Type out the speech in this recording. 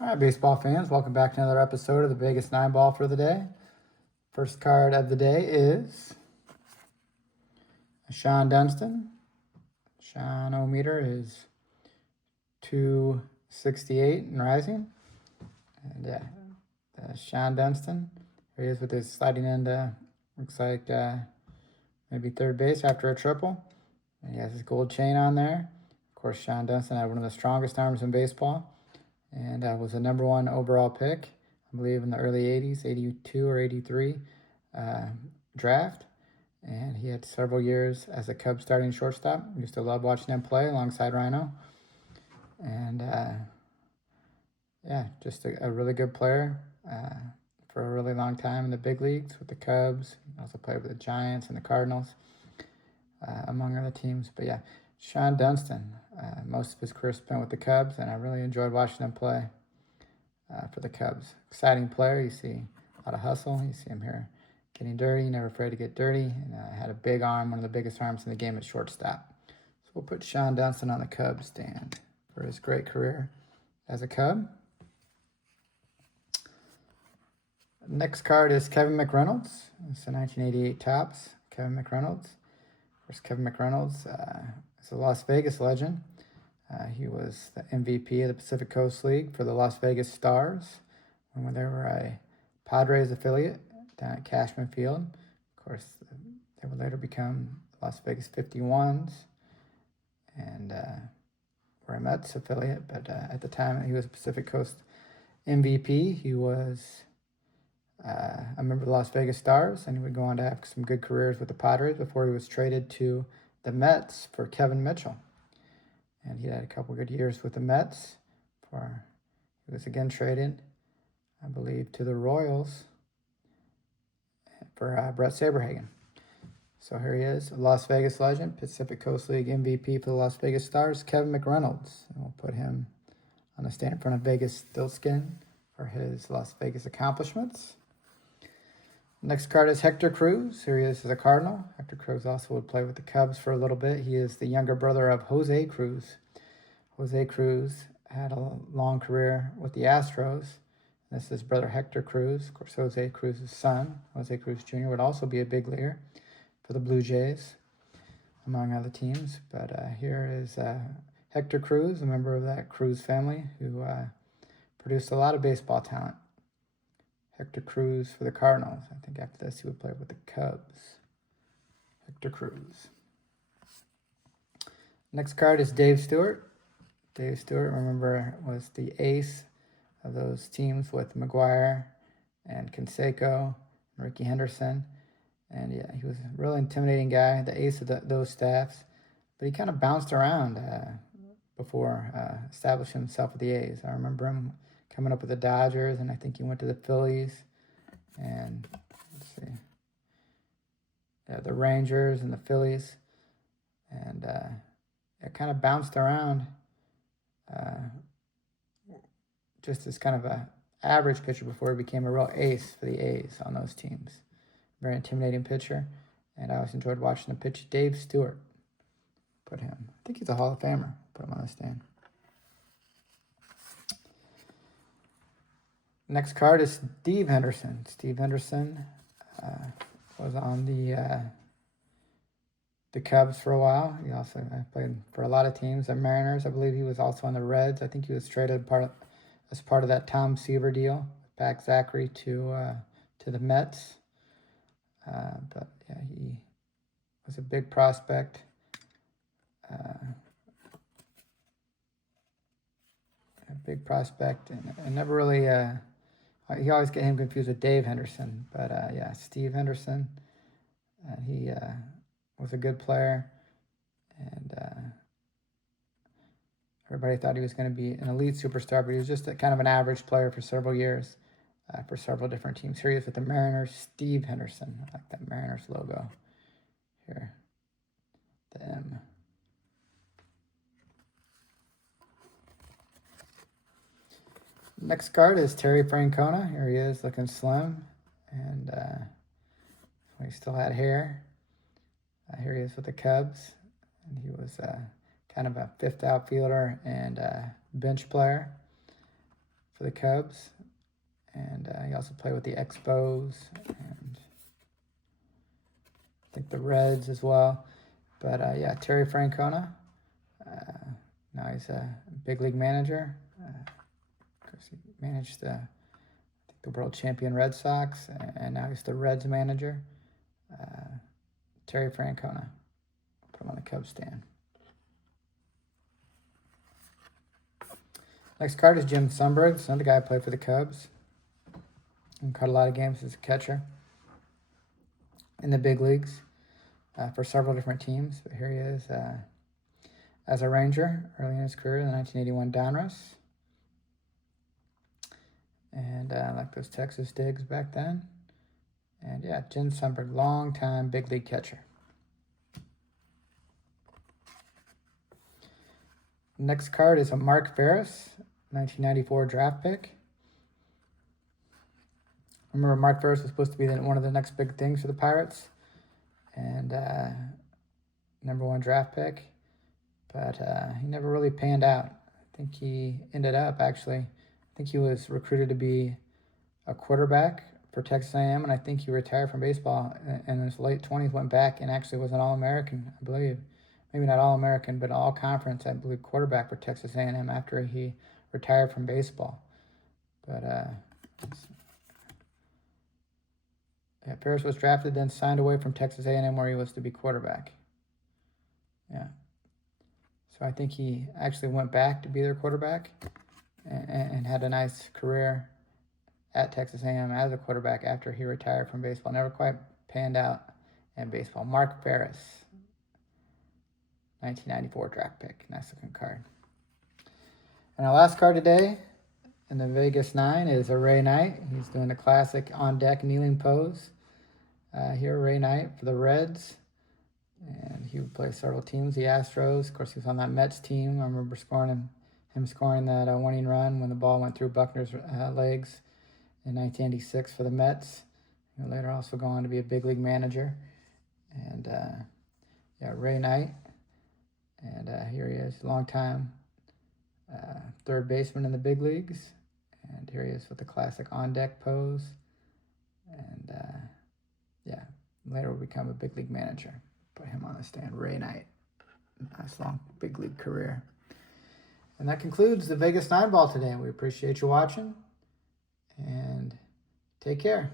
All right, baseball fans, welcome back to another episode of the Vegas 9 Ball for the day. First card of the day is Sean Dunston. Sean-O-meter is 268 and rising. And yeah, Sean Dunston. Here he is with his sliding into, looks like maybe third base after a triple. And he has his gold chain on there. Of course, Sean Dunston had one of the strongest arms in baseball and was the #1 overall pick, I believe in the early 80s, 82 or 83 draft. And he had several years as a Cubs starting shortstop. I used to love watching him play alongside Rhino. And yeah, just a really good player for a really long time in the big leagues with the Cubs. Also played with the Giants and the Cardinals, among other teams. But yeah, Sean Dunston, most of his career spent with the Cubs, and I really enjoyed watching him play for the Cubs. Exciting player. You see a lot of hustle. You see him here getting dirty, never afraid to get dirty, and had a big arm, one of the biggest arms in the game at shortstop. So we'll put Sean Dunston on the Cubs stand for his great career as a Cub. Next card is Kevin McReynolds. It's a 1988 Topps. Kevin McReynolds. Of course, Kevin McReynolds is a Las Vegas legend. He was the MVP of the Pacific Coast League for the Las Vegas Stars when they were a Padres affiliate down at Cashman Field. Of course, they would later become Las Vegas 51s and were a Mets affiliate. But at the time he was Pacific Coast MVP, he was a member of the Las Vegas Stars, and he would go on to have some good careers with the Padres before he was traded to the Mets for Kevin Mitchell. And he had a couple good years with the Mets before he was again traded, I believe, to the Royals for Brett Saberhagen. So here he is, a Las Vegas legend, Pacific Coast League MVP for the Las Vegas Stars, Kevin McReynolds. And we'll put him on the stand in front of Vegas Stillskin for his Las Vegas accomplishments. Next card is Hector Cruz. Here he is as a Cardinal. Hector Cruz also would play with the Cubs for a little bit. He is the younger brother of Jose Cruz. Jose Cruz had a long career with the Astros. This is his brother Hector Cruz. Of course, Jose Cruz's son, Jose Cruz Jr., would also be a big leaguer for the Blue Jays, among other teams. But here is Hector Cruz, a member of that Cruz family who produced a lot of baseball talent. Hector Cruz for the Cardinals. I think after this he would play with the Cubs. Hector Cruz. Next card is Dave Stewart. Dave Stewart, remember, was the ace of those teams with McGuire and Canseco and Ricky Henderson. And yeah, he was a really intimidating guy, the ace of those staffs. But he kind of bounced around before establishing himself with the A's. I remember him coming up with the Dodgers, and I think he went to the Phillies, and let's see, yeah, the Rangers and the Phillies, and it kind of bounced around just as kind of a average pitcher before he became a real ace for the A's on those teams. Very intimidating pitcher, and I always enjoyed watching him pitch. Dave Stewart, put him. I think he's a Hall of Famer. Put him on the stand. Next card is Steve Henderson. Steve Henderson was on the Cubs for a while. He also played for a lot of teams. The Mariners, I believe he was also on the Reds. I think he was traded as part of that Tom Seaver deal, back Zachary to the Mets. But yeah, he was a big prospect. And never really. He always get him confused with Dave Henderson, but yeah, Steve Henderson, and he was a good player, and everybody thought he was going to be an elite superstar, but he was just kind of an average player for several years, for several different teams. Here he is with the Mariners, Steve Henderson. I like that Mariners logo here, the M. Next card is Terry Francona. Here he is, looking slim, and he still had hair. Here he is with the Cubs, and he was kind of a fifth outfielder and bench player for for the Cubs. And he also played with the Expos and I think the Reds as well. But yeah, Terry Francona. Now he's a big league manager. Of course, he managed the world champion Red Sox, and now he's the Reds manager. Terry Francona. Put him on the Cubs stand. Next card is Jim Sundberg, another guy who played for the Cubs. And caught a lot of games as a catcher in the big leagues for several different teams. But here he is as a Ranger early in his career in the 1981 Donruss. And like those Texas digs back then. And yeah, Jim Sundberg, long-time big league catcher. Next card is a Mark Ferris, 1994 draft pick. Remember, Mark Ferris was supposed to be one of the next big things for the Pirates. And #1 draft pick. But he never really panned out. I think he ended up, actually, I think he was recruited to be a quarterback for Texas A&M, and I think he retired from baseball in his late 20s, went back and actually was an All-American, I believe. Maybe not All-American, but All-Conference, I believe, quarterback for Texas A&M after he retired from baseball. But yeah, Ferris was drafted, then signed away from Texas A&M where he was to be quarterback. Yeah. So I think he actually went back to be their quarterback and had a nice career at Texas A&M as a quarterback after he retired from baseball. Never quite panned out in baseball. Mark Ferris, 1994 draft pick. Nice looking card. And our last card today in the Vegas 9 is a Ray Knight. He's doing the classic on-deck kneeling pose. Here, Ray Knight for the Reds. And he would play several teams. The Astros, of course, he was on that Mets team. I remember him scoring that winning run when the ball went through Buckner's legs in 1986 for the Mets. He'll later also go on to be a big league manager. And yeah, Ray Knight. And here he is, long time third baseman in the big leagues. And here he is with the classic on-deck pose. And yeah, later will become a big league manager. Put him on the stand, Ray Knight. Nice long big league career. And that concludes the Vegas 9 Ball today. We appreciate you watching. And take care.